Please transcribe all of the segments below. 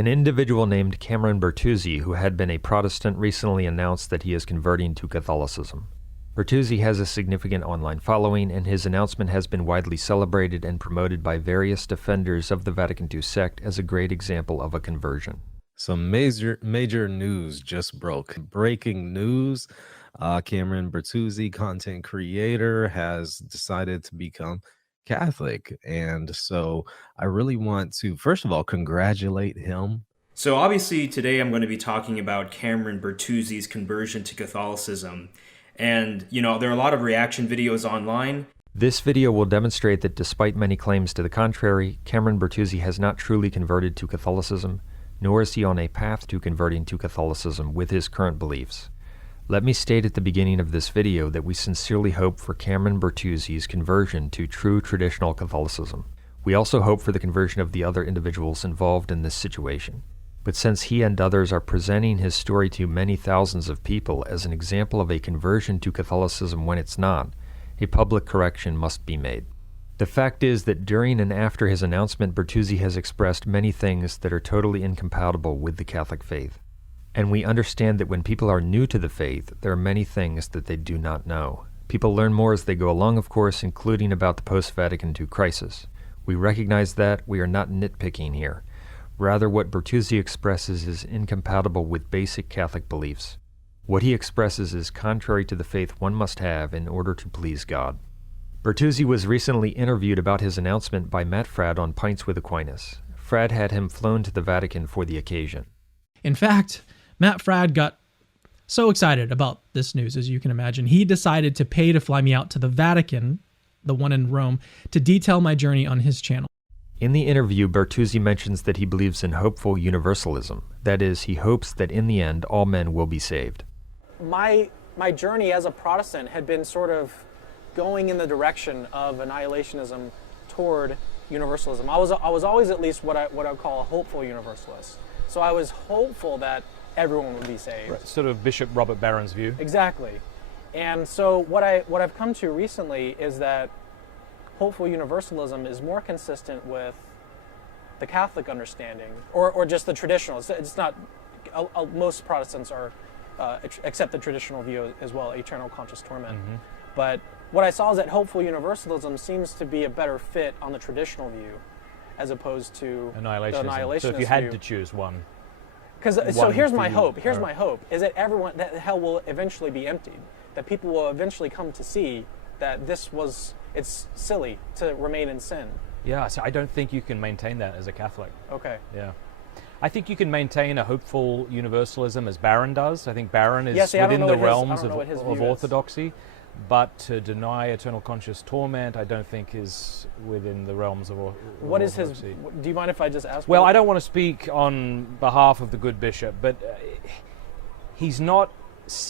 An individual named Cameron Bertuzzi, who had been a Protestant, recently announced that he is converting to Catholicism. Bertuzzi has a significant online following, and his announcement has been widely celebrated and promoted by various defenders of the Vatican II Sect as a great example of a conversion. Some major news just broke. Breaking news. Cameron Bertuzzi, content creator, has decided to become Catholic. And so I really want to, first of all, congratulate him. So obviously today I'm going to be talking about Cameron Bertuzzi's conversion to Catholicism. And, there are a lot of reaction videos online. This video will demonstrate that despite many claims to the contrary, Cameron Bertuzzi has not truly converted to Catholicism, nor is he on a path to converting to Catholicism with his current beliefs. Let me state at the beginning of this video that we sincerely hope for Cameron Bertuzzi's conversion to true traditional Catholicism. We also hope for the conversion of the other individuals involved in this situation. But since he and others are presenting his story to many thousands of people as an example of a conversion to Catholicism when it's not, a public correction must be made. The fact is that during and after his announcement, Bertuzzi has expressed many things that are totally incompatible with the Catholic faith. And we understand that when people are new to the faith, there are many things that they do not know. People learn more as they go along, of course, including about the post-Vatican II crisis. We recognize that. We are not nitpicking here. Rather, what Bertuzzi expresses is incompatible with basic Catholic beliefs. What he expresses is contrary to the faith one must have in order to please God. Bertuzzi was recently interviewed about his announcement by Matt Fradd on Pints with Aquinas. Fradd had him flown to the Vatican for the occasion. In fact, Matt Fradd got so excited about this news, as you can imagine, he decided to pay to fly me out to the Vatican, the one in Rome, to detail my journey on his channel. In the interview, Bertuzzi mentions that he believes in hopeful universalism. That is, he hopes that in the end, all men will be saved. My journey as a Protestant had been sort of going in the direction of annihilationism toward universalism. I was always at least what I would call a hopeful universalist. So I was hopeful that everyone would be saved. Right. Sort of Bishop Robert Barron's view. Exactly. And so what I've come to recently is that hopeful universalism is more consistent with the Catholic understanding, or just the traditional. It's not. Most Protestants accept the traditional view as well, eternal conscious torment. Mm-hmm. But what I saw is that hopeful universalism seems to be a better fit on the traditional view, as opposed to the annihilationist. So if you had to choose one. So here's my hope. My hope is that that hell will eventually be emptied. That people will eventually come to see that it's silly to remain in sin. Yeah, so I don't think you can maintain that as a Catholic. Okay. Yeah. I think you can maintain a hopeful universalism as Barron does. I think Barron is within the realms of orthodoxy, but to deny eternal conscious torment, I don't think is within the realms of orthodoxy. What is his? Do you mind if I just ask? Well, I don't want to speak on behalf of the good bishop, but he's not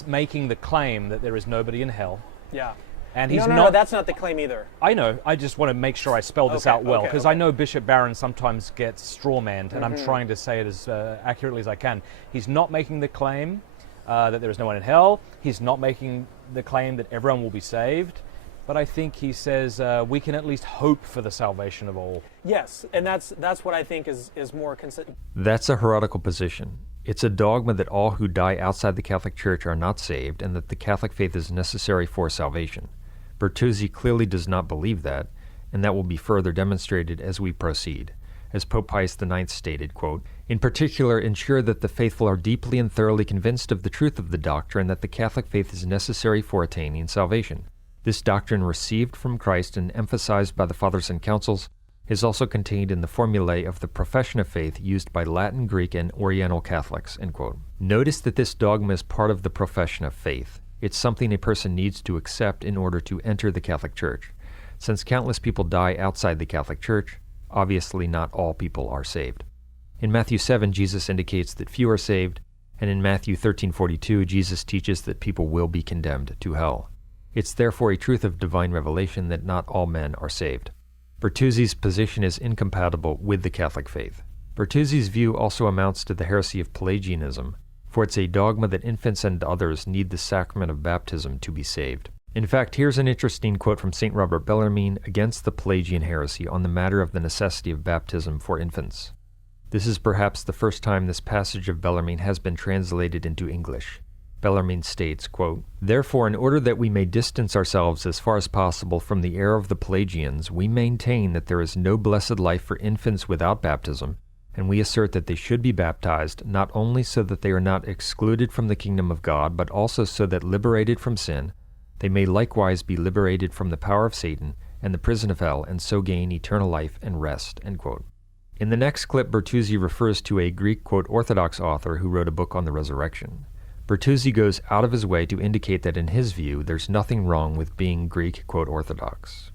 making the claim that there is nobody in hell. Yeah. And he's no, that's not the claim either. I know. I just want to make sure I spell this out well, because I know Bishop Barron sometimes gets strawmanned, and I'm trying to say it as accurately as I can. He's not making the claim that there is no one in hell. He's not making the claim that everyone will be saved. But I think he says we can at least hope for the salvation of all. Yes, and that's what I think is more consistent. That's a heretical position. It's a dogma that all who die outside the Catholic Church are not saved, and that the Catholic faith is necessary for salvation. Bertuzzi clearly does not believe that, and that will be further demonstrated as we proceed. As Pope Pius IX stated, quote, "In particular, ensure that the faithful are deeply and thoroughly convinced of the truth of the doctrine that the Catholic faith is necessary for attaining salvation. This doctrine, received from Christ and emphasized by the Fathers and Councils, is also contained in the formulae of the profession of faith used by Latin, Greek, and Oriental Catholics." End quote. Notice that this dogma is part of the profession of faith. It's something a person needs to accept in order to enter the Catholic Church. Since countless people die outside the Catholic Church, obviously not all people are saved. In Matthew 7, Jesus indicates that few are saved, and in Matthew 13:42, Jesus teaches that people will be condemned to hell. It's therefore a truth of divine revelation that not all men are saved. Bertuzzi's position is incompatible with the Catholic faith. Bertuzzi's view also amounts to the heresy of Pelagianism, for it's a dogma that infants and others need the sacrament of baptism to be saved. In fact, here's an interesting quote from St. Robert Bellarmine against the Pelagian heresy on the matter of the necessity of baptism for infants. This is perhaps the first time this passage of Bellarmine has been translated into English. Bellarmine states, quote, "Therefore, in order that we may distance ourselves as far as possible from the error of the Pelagians, we maintain that there is no blessed life for infants without baptism, and we assert that they should be baptized, not only so that they are not excluded from the kingdom of God, but also so that, liberated from sin, they may likewise be liberated from the power of Satan and the prison of hell, and so gain eternal life and rest." End quote. In the next clip, Bertuzzi refers to a Greek, quote, Orthodox author who wrote a book on the resurrection. Bertuzzi goes out of his way to indicate that in his view, there's nothing wrong with being Greek, quote, Orthodox.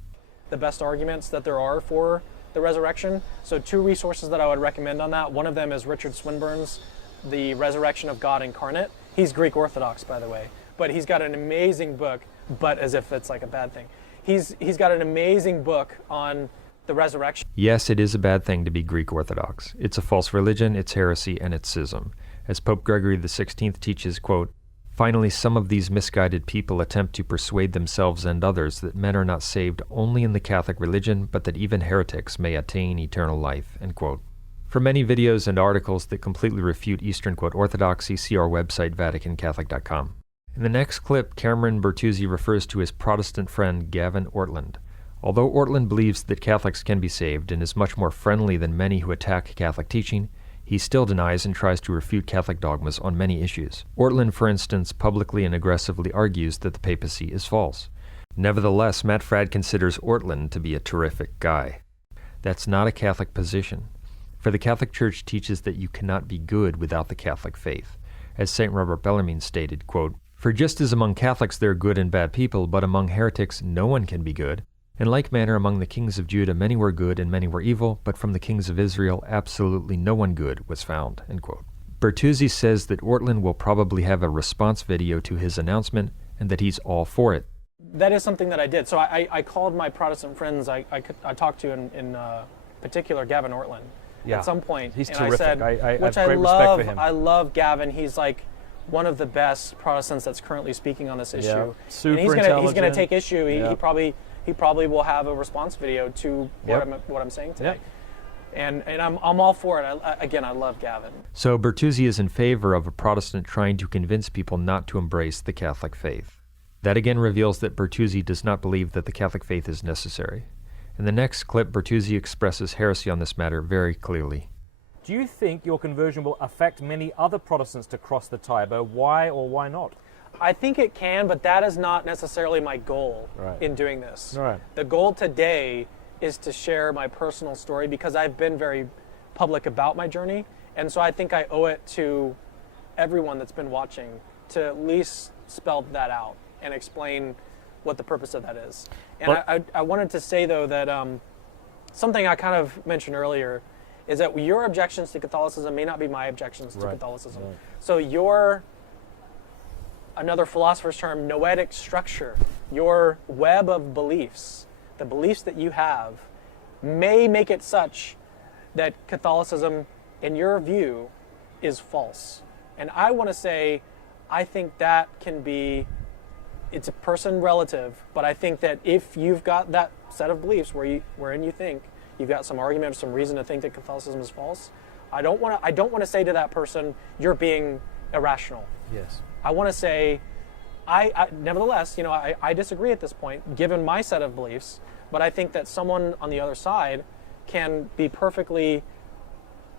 The best arguments that there are for the resurrection. So 2 resources that I would recommend on that. One of them is Richard Swinburne's The Resurrection of God Incarnate. He's Greek Orthodox, by the way, but he's got an amazing book, but as if it's like a bad thing. He's got an amazing book on the resurrection. Yes, it is a bad thing to be Greek Orthodox. It's a false religion, it's heresy, and it's schism. As Pope Gregory XVI teaches, quote, "Finally, some of these misguided people attempt to persuade themselves and others that men are not saved only in the Catholic religion, but that even heretics may attain eternal life." End quote. For many videos and articles that completely refute Eastern, quote, Orthodoxy, see our website, vaticancatholic.com. In the next clip, Cameron Bertuzzi refers to his Protestant friend Gavin Ortlund. Although Ortlund believes that Catholics can be saved and is much more friendly than many who attack Catholic teaching, he still denies and tries to refute Catholic dogmas on many issues. Ortlund, for instance, publicly and aggressively argues that the papacy is false. Nevertheless, Matt Fradd considers Ortlund to be a terrific guy. That's not a Catholic position. For the Catholic Church teaches that you cannot be good without the Catholic faith. As St. Robert Bellarmine stated, quote, "For just as among Catholics there are good and bad people, but among heretics no one can be good, in like manner among the kings of Judah many were good and many were evil, but from the kings of Israel absolutely no one good was found." End quote. Bertuzzi says that Ortlund will probably have a response video to his announcement and that he's all for it. That is something that I did. So I called my Protestant friends I talked to in particular Gavin Ortlund at some point. He's and terrific. I said, I have which great I respect love, for him. I love Gavin. He's like one of the best Protestants that's currently speaking on this issue. Yeah. Super and he's intelligent. gonna take issue. Yeah. He probably will have a response video to what I'm saying today. Yep. And I'm all for it. I love Gavin. So Bertuzzi is in favor of a Protestant trying to convince people not to embrace the Catholic faith. That again reveals that Bertuzzi does not believe that the Catholic faith is necessary. In the next clip, Bertuzzi expresses heresy on this matter very clearly. Do you think your conversion will affect many other Protestants to cross the Tiber? Why or why not? I think it can, but that is not necessarily my goal in doing this. Right. The goal today is to share my personal story because I've been very public about my journey, and so I think I owe it to everyone that's been watching to at least spell that out and explain what the purpose of that is. And I wanted to say, though, that something I kind of mentioned earlier is that your objections to Catholicism may not be my objections to Catholicism. Right. So your, another philosopher's term, noetic structure, your web of beliefs, the beliefs that you have, may make it such that Catholicism, in your view, is false. And I want to say, I think that can be, it's a person relative, but I think that if you've got that set of beliefs wherein you think you've got some argument or some reason to think that Catholicism is false, I don't want to say to that person, you're being irrational. Yes. I want to say, nevertheless, I disagree at this point, given my set of beliefs, but I think that someone on the other side can be perfectly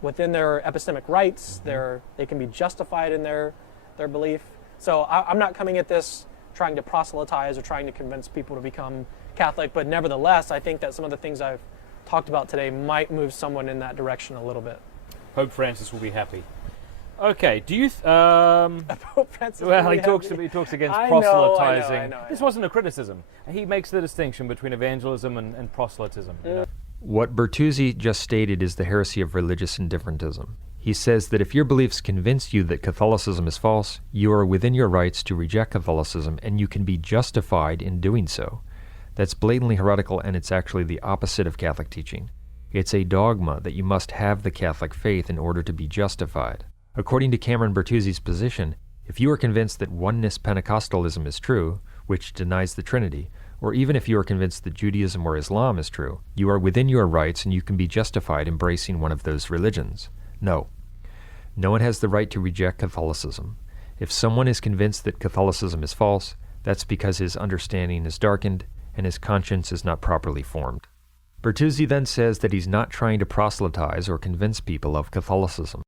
within their epistemic rights, they can be justified in their belief. So I'm not coming at this trying to proselytize or trying to convince people to become Catholic, but nevertheless, I think that some of the things I've talked about today might move someone in that direction a little bit. Pope Francis will be happy. Okay, do you... Pope Francis well, he will talks be happy. against I proselytizing. know. This wasn't a criticism. He makes the distinction between evangelism and proselytism. You know? What Bertuzzi just stated is the heresy of religious indifferentism. He says that if your beliefs convince you that Catholicism is false, you are within your rights to reject Catholicism, and you can be justified in doing so. That's blatantly heretical, and it's actually the opposite of Catholic teaching. It's a dogma that you must have the Catholic faith in order to be justified. According to Cameron Bertuzzi's position, if you are convinced that oneness Pentecostalism is true, which denies the Trinity, or even if you are convinced that Judaism or Islam is true, you are within your rights and you can be justified embracing one of those religions. No. No one has the right to reject Catholicism. If someone is convinced that Catholicism is false, that's because his understanding is darkened and his conscience is not properly formed. Bertuzzi then says that he's not trying to proselytize or convince people of Catholicism.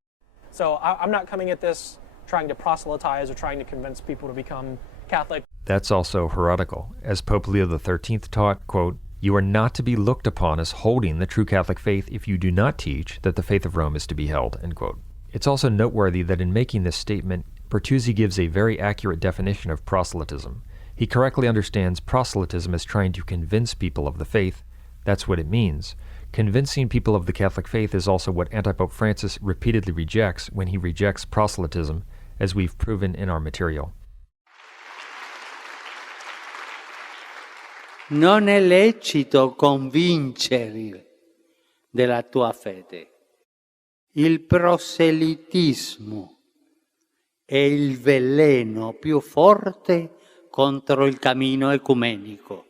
So I'm not coming at this trying to proselytize or trying to convince people to become Catholic. That's also heretical. As Pope Leo XIII taught, quote, "You are not to be looked upon as holding the true Catholic faith if you do not teach that the faith of Rome is to be held," end quote. It's also noteworthy that in making this statement, Bertuzzi gives a very accurate definition of proselytism. He correctly understands proselytism as trying to convince people of the faith. That's what it means. Convincing people of the Catholic faith is also what Antipope Francis repeatedly rejects when he rejects proselytism, as we've proven in our material. Non è lecito convincere della tua fede. Il proselitismo è il veleno più forte contro il cammino ecumenico.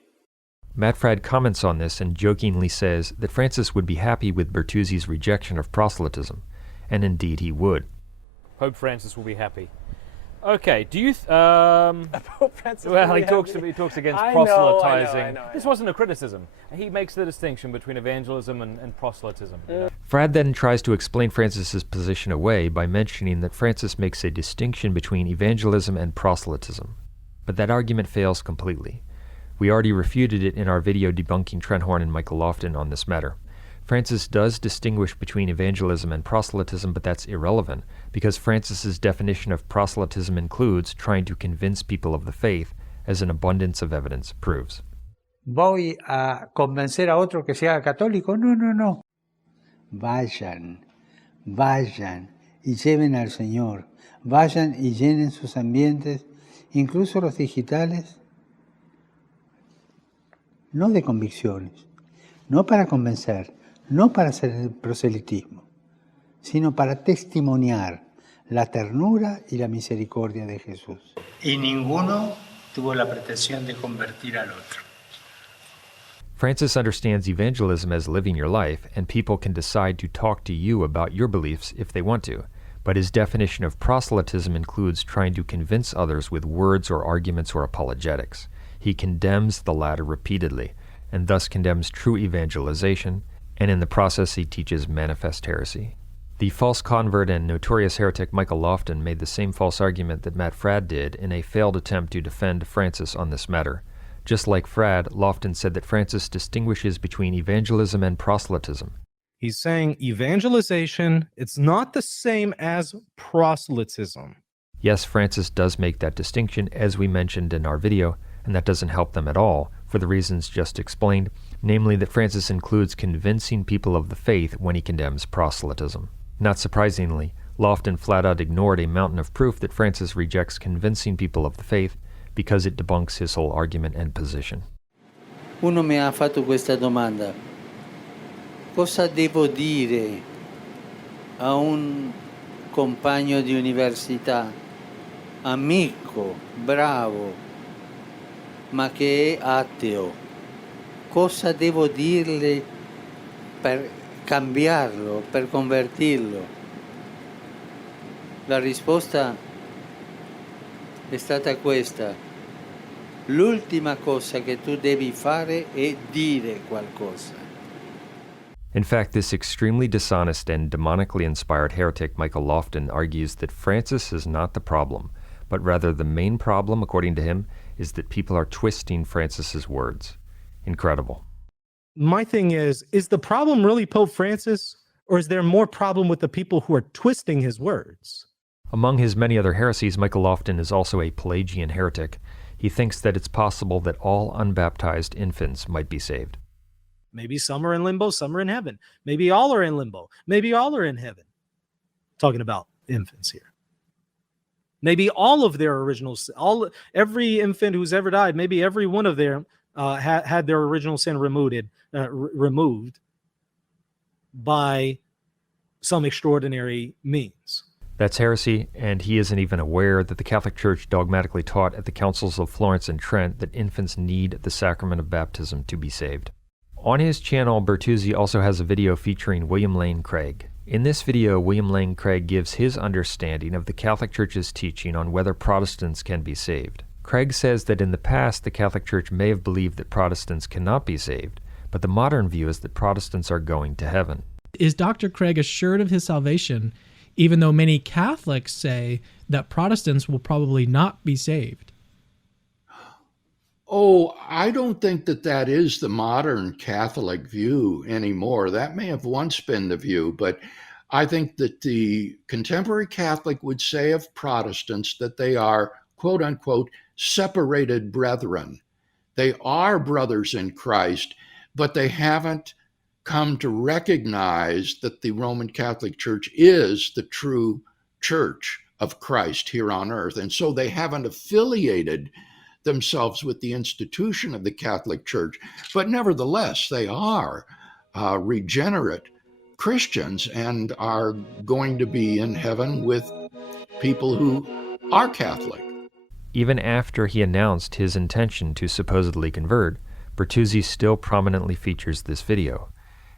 Matt Fradd comments on this and jokingly says that Francis would be happy with Bertuzzi's rejection of proselytism, and indeed he would. Pope Francis will be happy. Okay, do you... Pope Francis. Well, he talks against I know, proselytizing. I know. This wasn't a criticism. He makes the distinction between evangelism and proselytism. Fradd then tries to explain Francis's position away by mentioning that Francis makes a distinction between evangelism and proselytism. But that argument fails completely. We already refuted it in our video debunking Trent Horn and Michael Lofton on this matter. Francis does distinguish between evangelism and proselytism, but that's irrelevant, because Francis's definition of proselytism includes trying to convince people of the faith, as an abundance of evidence proves. ¿Voy a convencer a otro que se haga católico? No, no, no. Vayan y lleven al Señor. Vayan y llenen sus ambientes, incluso los digitales, no de convicciones, no para convencer, no para hacer el proselitismo, sino para testimoniar la ternura y la misericordia de Jesús. Y ninguno tuvo la pretensión de convertir al otro. Francis understands evangelism as living your life, and people can decide to talk to you about your beliefs if they want to. But his definition of proselytism includes trying to convince others with words or arguments or apologetics. He condemns the latter repeatedly, and thus condemns true evangelization, and in the process he teaches manifest heresy. The false convert and notorious heretic Michael Lofton made the same false argument that Matt Fradd did in a failed attempt to defend Francis on this matter. Just like Fradd, Lofton said that Francis distinguishes between evangelism and proselytism. He's saying evangelization, it's not the same as proselytism. Yes, Francis does make that distinction, as we mentioned in our video, and that doesn't help them at all, for the reasons just explained, namely that Francis includes convincing people of the faith when he condemns proselytism. Not surprisingly, Lofton flat out ignored a mountain of proof that Francis rejects convincing people of the faith because it debunks his whole argument and position. Uno mi ha fatto questa domanda. Cosa devo dire a un compagno di università, amico, bravo, ma che è ateo? Cosa devo dirle per cambiarlo, per convertirlo? La risposta è stata questa: l'ultima cosa che tu devi fare è dire qualcosa. In fact, this extremely dishonest and demonically inspired heretic Michael Lofton argues that Francis is not the problem, but rather the main problem, according to him, is that people are twisting Francis's words. Incredible. My thing is the problem really Pope Francis, or is there more problem with the people who are twisting his words? Among his many other heresies, Michael Lofton is also a Pelagian heretic. He thinks that it's possible that all unbaptized infants might be saved. Maybe some are in limbo, some are in heaven. Maybe all are in limbo. Maybe all are in heaven. Talking about infants here. Maybe all of their original sin, every infant who's ever died, maybe every one of them had their original sin removed by some extraordinary means. That's heresy, and he isn't even aware that the Catholic Church dogmatically taught at the Councils of Florence and Trent that infants need the sacrament of baptism to be saved. On his channel, Bertuzzi also has a video featuring William Lane Craig. In this video, William Lane Craig gives his understanding of the Catholic Church's teaching on whether Protestants can be saved. Craig says that in the past, the Catholic Church may have believed that Protestants cannot be saved, but the modern view is that Protestants are going to heaven. Is Dr. Craig assured of his salvation, even though many Catholics say that Protestants will probably not be saved? Oh, I don't think that that is the modern Catholic view anymore. That may have once been the view, but I think that the contemporary Catholic would say of Protestants that they are, quote unquote, separated brethren. They are brothers in Christ, but they haven't come to recognize that the Roman Catholic Church is the true church of Christ here on earth. And so they haven't affiliated themselves with the institution of the Catholic Church, but nevertheless, they are regenerate Christians and are going to be in heaven with people who are Catholic. Even after he announced his intention to supposedly convert, Bertuzzi still prominently features this video.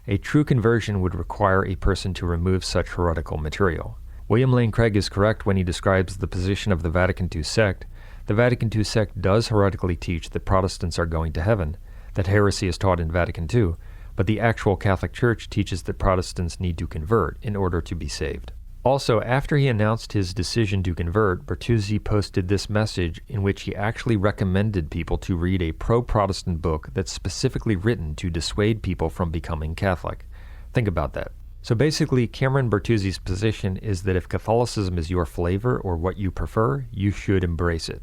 A true conversion would require a person to remove such heretical material. William Lane Craig is correct when he describes the position of the Vatican II Sect. The Vatican II Sect does heretically teach that Protestants are going to heaven, that heresy is taught in Vatican II, but the actual Catholic Church teaches that Protestants need to convert in order to be saved. Also, after he announced his decision to convert, Bertuzzi posted this message in which he actually recommended people to read a pro-Protestant book that's specifically written to dissuade people from becoming Catholic. Think about that. So basically, Cameron Bertuzzi's position is that if Catholicism is your flavor or what you prefer, you should embrace it.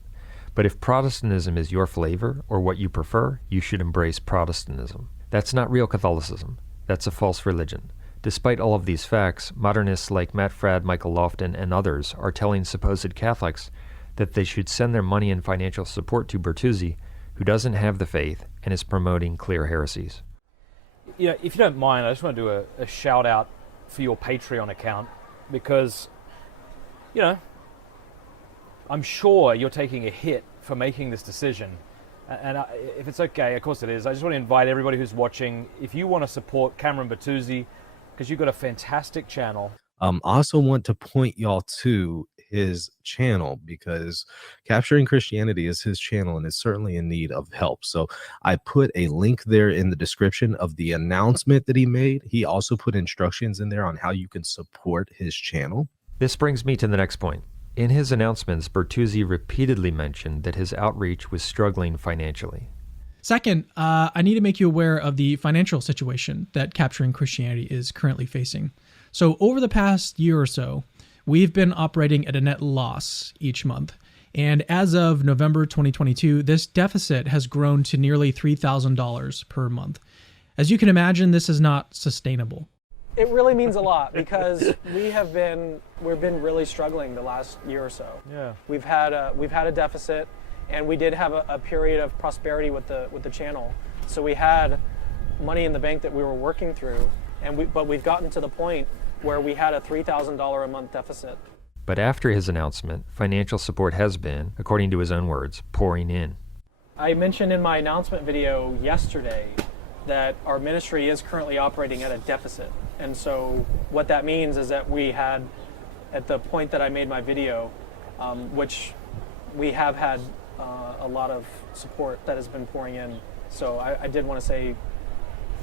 But if Protestantism is your flavor or what you prefer, you should embrace Protestantism. That's not real Catholicism. That's a false religion. Despite all of these facts, modernists like Matt Fradd, Michael Lofton, and others are telling supposed Catholics that they should send their money and financial support to Bertuzzi, who doesn't have the faith and is promoting clear heresies. You know, if you don't mind, I just want to do a shout out for your Patreon account because, you know, I'm sure you're taking a hit for making this decision. And if it's okay, of course it is, I just want to invite everybody who's watching, if you want to support Cameron Bertuzzi, because you've got a fantastic channel. I also want to point y'all to his channel because Capturing Christianity is his channel and is certainly in need of help. So I put a link there in the description of the announcement that he made. He also put instructions in there on how you can support his channel. This brings me to the next point. In his announcements, Bertuzzi repeatedly mentioned that his outreach was struggling financially. Second, I need to make you aware of the financial situation that Capturing Christianity is currently facing. So over the past year or so, we've been operating at a net loss each month. And as of November 2022, this deficit has grown to nearly $3,000 per month. As you can imagine, this is not sustainable. It really means a lot because we've been really struggling the last year or so. Yeah. We've had a deficit. And we did have a period of prosperity with the channel. So we had money in the bank that we were working through, but we've gotten to the point where we had a $3,000 a month deficit. But after his announcement, financial support has been, according to his own words, pouring in. I mentioned in my announcement video yesterday that our ministry is currently operating at a deficit. And so what that means is that we had, at the point that I made my video, which we have had a lot of support that has been pouring in. So I did want to say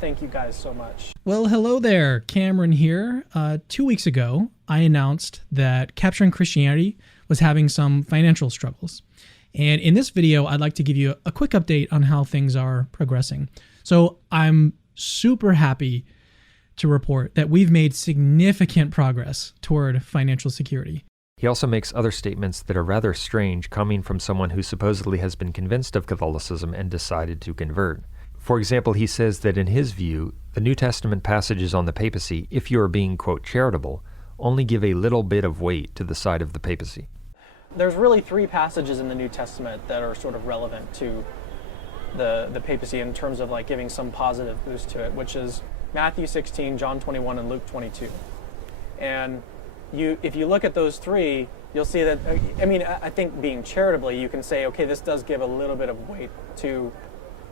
thank you guys so much. Well, hello there, Cameron here. 2 weeks ago, I announced that Capturing Christianity was having some financial struggles. And in this video, I'd like to give you a quick update on how things are progressing. So I'm super happy to report that we've made significant progress toward financial security. He also makes other statements that are rather strange coming from someone who supposedly has been convinced of Catholicism and decided to convert. For example, he says that in his view, the New Testament passages on the papacy, if you are being, quote, charitable, only give a little bit of weight to the side of the papacy. There's really 3 passages in the New Testament that are sort of relevant to the papacy in terms of like giving some positive boost to it, which is Matthew 16, John 21, and Luke 22. And if you look at those 3, you'll see that, I think being charitably, you can say, okay, this does give a little bit of weight to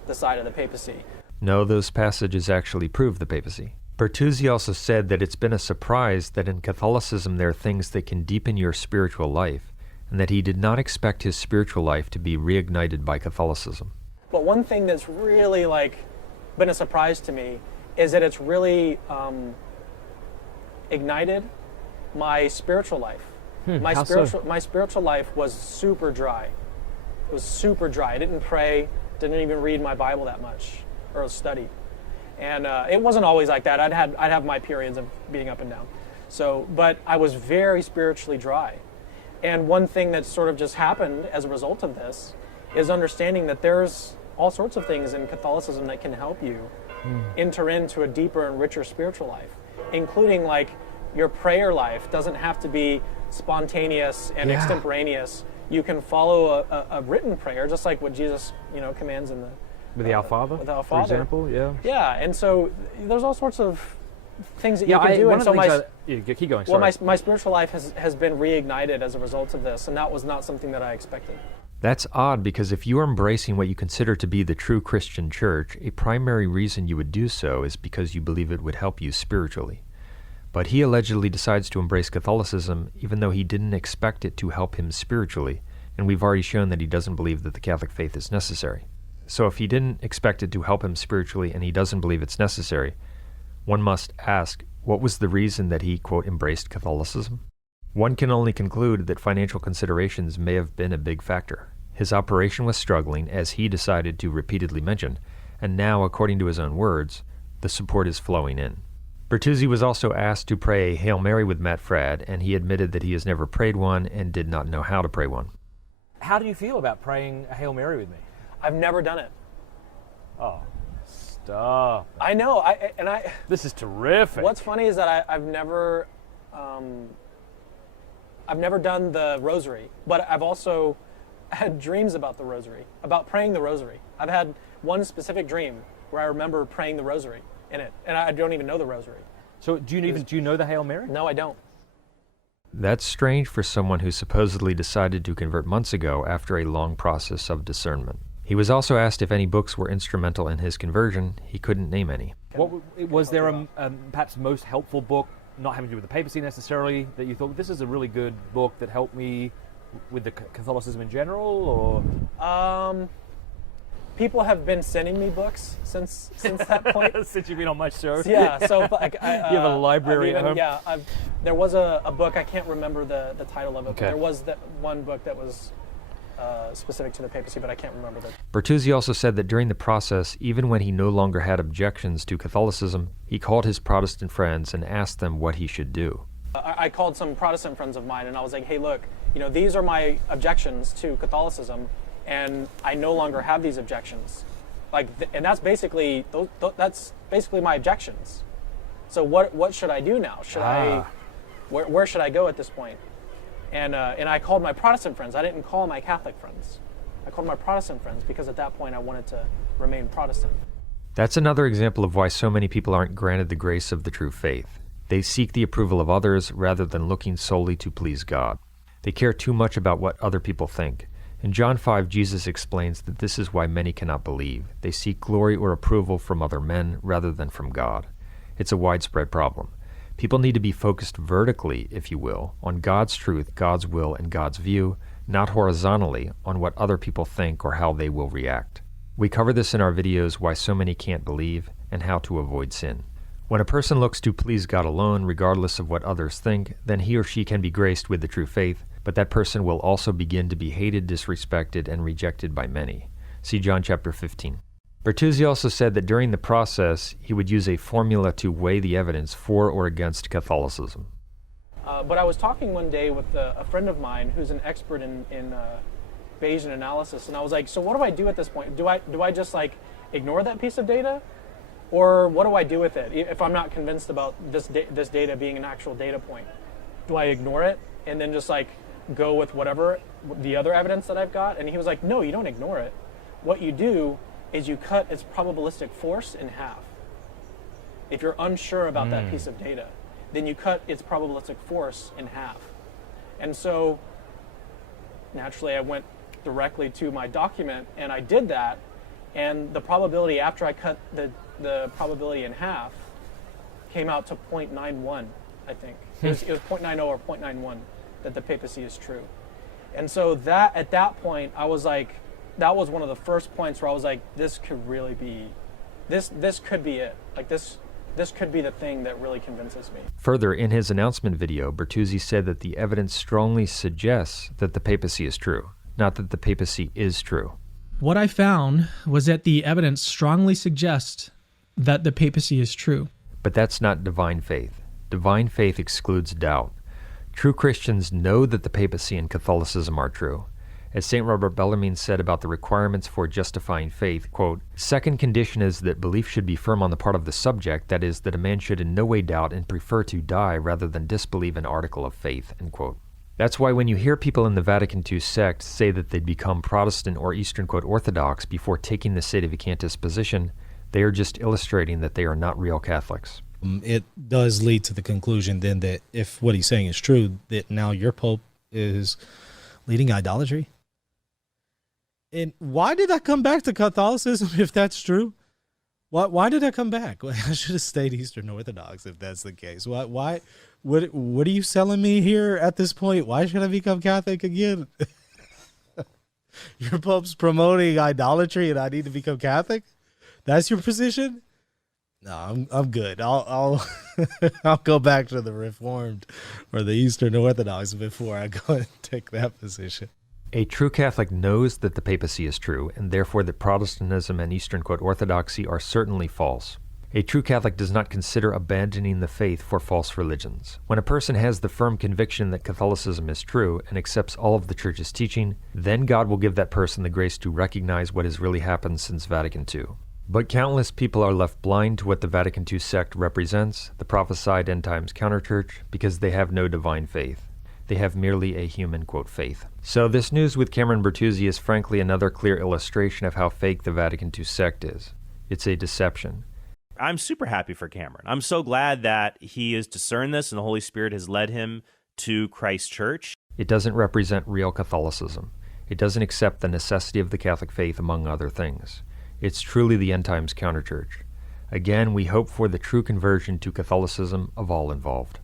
the side of the papacy. No, those passages actually prove the papacy. Bertuzzi also said that it's been a surprise that in Catholicism there are things that can deepen your spiritual life, and that he did not expect his spiritual life to be reignited by Catholicism. But one thing that's really been a surprise to me is that it's really ignited my spiritual life. My spiritual life was super dry. It was super dry. I didn't pray, didn't even read my Bible that much or study. And it wasn't always like that. I'd have my periods of being up and down. But I was very spiritually dry. And one thing that sort of just happened as a result of this is understanding that there's all sorts of things in Catholicism that can help you enter into a deeper and richer spiritual life, including your prayer life doesn't have to be spontaneous and extemporaneous. You can follow a written prayer, just like what Jesus, commands in the with the Our Father, for example. Yeah, and so there's all sorts of things that you can do. And so keep going. Well, my spiritual life has been reignited as a result of this, and that was not something that I expected. That's odd, because if you are embracing what you consider to be the true Christian church, a primary reason you would do so is because you believe it would help you spiritually. But he allegedly decides to embrace Catholicism even though he didn't expect it to help him spiritually, and we've already shown that he doesn't believe that the Catholic faith is necessary. So if he didn't expect it to help him spiritually and he doesn't believe it's necessary, one must ask, what was the reason that he, quote, embraced Catholicism? One can only conclude that financial considerations may have been a big factor. His operation was struggling, as he decided to repeatedly mention, and now, according to his own words, the support is flowing in. Bertuzzi was also asked to pray a Hail Mary with Matt Fradd, and he admitted that he has never prayed one and did not know how to pray one. How do you feel about praying a Hail Mary with me? I've never done it. Oh, stop. I know. This is terrific. What's funny is that I've never done the rosary, but I've also had dreams about the rosary, about praying the rosary. I've had one specific dream where I remember praying the rosary in it, and I don't even know the rosary. So do you know the Hail Mary? No, I don't. That's strange for someone who supposedly decided to convert months ago after a long process of discernment. He was also asked if any books were instrumental in his conversion. He couldn't name any. Was there a perhaps most helpful book, not having to do with the papacy necessarily, that you thought, this is a really good book that helped me with the Catholicism in general, or? People have been sending me books since that point. Since you've been on my show? Yeah, so you have a library at home? Yeah, there was a book, I can't remember the title of it, but there was that one book that was specific to the papacy, but I can't remember that. Bertuzzi also said that during the process, even when he no longer had objections to Catholicism, he called his Protestant friends and asked them what he should do. I called some Protestant friends of mine and I was like, hey, look, these are my objections to Catholicism, and I no longer have these objections. And that's basically my objections. So what should I do now? Where should I go at this point? And I called my Protestant friends. I didn't call my Catholic friends. I called my Protestant friends because at that point I wanted to remain Protestant. That's another example of why so many people aren't granted the grace of the true faith. They seek the approval of others rather than looking solely to please God. They care too much about what other people think. In John 5, Jesus explains that this is why many cannot believe. They seek glory or approval from other men rather than from God. It's a widespread problem. People need to be focused vertically, if you will, on God's truth, God's will, and God's view, not horizontally on what other people think or how they will react. We cover this in our videos, Why So Many Can't Believe, and How to Avoid Sin. When a person looks to please God alone, regardless of what others think, then he or she can be graced with the true faith, but that person will also begin to be hated, disrespected, and rejected by many. See John chapter 15. Bertuzzi also said that during the process, he would use a formula to weigh the evidence for or against Catholicism. But I was talking one day with a friend of mine who's an expert in Bayesian analysis, and I was like, so what do I do at this point? Do I just ignore that piece of data? Or what do I do with it if I'm not convinced about this data being an actual data point? Do I ignore it and then just go with whatever the other evidence that I've got? And he was like, no, you don't ignore it. What you do is you cut its probabilistic force in half. If you're unsure about that piece of data, then you cut its probabilistic force in half. And so naturally I went directly to my document and I did that, and the probability after I cut the probability in half came out to 0.91, I think. It was 0.90 or 0.91 that the papacy is true. And so that at that point, I was like, that was one of the first points where I was like, this could really be, this could be it. Like this could be the thing that really convinces me. Further, in his announcement video, Bertuzzi said that the evidence strongly suggests that the papacy is true, not that the papacy is true. What I found was that the evidence strongly suggests that the papacy is true. But that's not divine faith. Divine faith excludes doubt. True Christians know that the papacy and Catholicism are true. As St. Robert Bellarmine said about the requirements for justifying faith, quote, "Second condition is that belief should be firm on the part of the subject, that is, that a man should in no way doubt and prefer to die rather than disbelieve an article of faith," end quote. That's why when you hear people in the Vatican II Sect say that they'd become Protestant or Eastern, quote, Orthodox before taking the sedevacantist position, they are just illustrating that they are not real Catholics. It does lead to the conclusion then that if what he's saying is true, that now your Pope is leading idolatry. And why did I come back to Catholicism if that's true? Why did I come back? I should have stayed Eastern Orthodox if that's the case. What are you selling me here at this point? Why should I become Catholic again? Your Pope's promoting idolatry and I need to become Catholic? That's your position? No, I'm good. I'll I'll go back to the Reformed or the Eastern Orthodox before I go and take that position. A true Catholic knows that the papacy is true, and therefore that Protestantism and Eastern, quote, Orthodoxy are certainly false. A true Catholic does not consider abandoning the faith for false religions. When a person has the firm conviction that Catholicism is true and accepts all of the Church's teaching, then God will give that person the grace to recognize what has really happened since Vatican II. But countless people are left blind to what the Vatican II Sect represents, the prophesied end times counterchurch, because they have no divine faith. They have merely a human, quote, faith. So this news with Cameron Bertuzzi is frankly another clear illustration of how fake the Vatican II Sect is. It's a deception. I'm super happy for Cameron. I'm so glad that he has discerned this and the Holy Spirit has led him to Christ Church. It doesn't represent real Catholicism. It doesn't accept the necessity of the Catholic faith, among other things. It's truly the end times counterchurch. Again, we hope for the true conversion to Catholicism of all involved.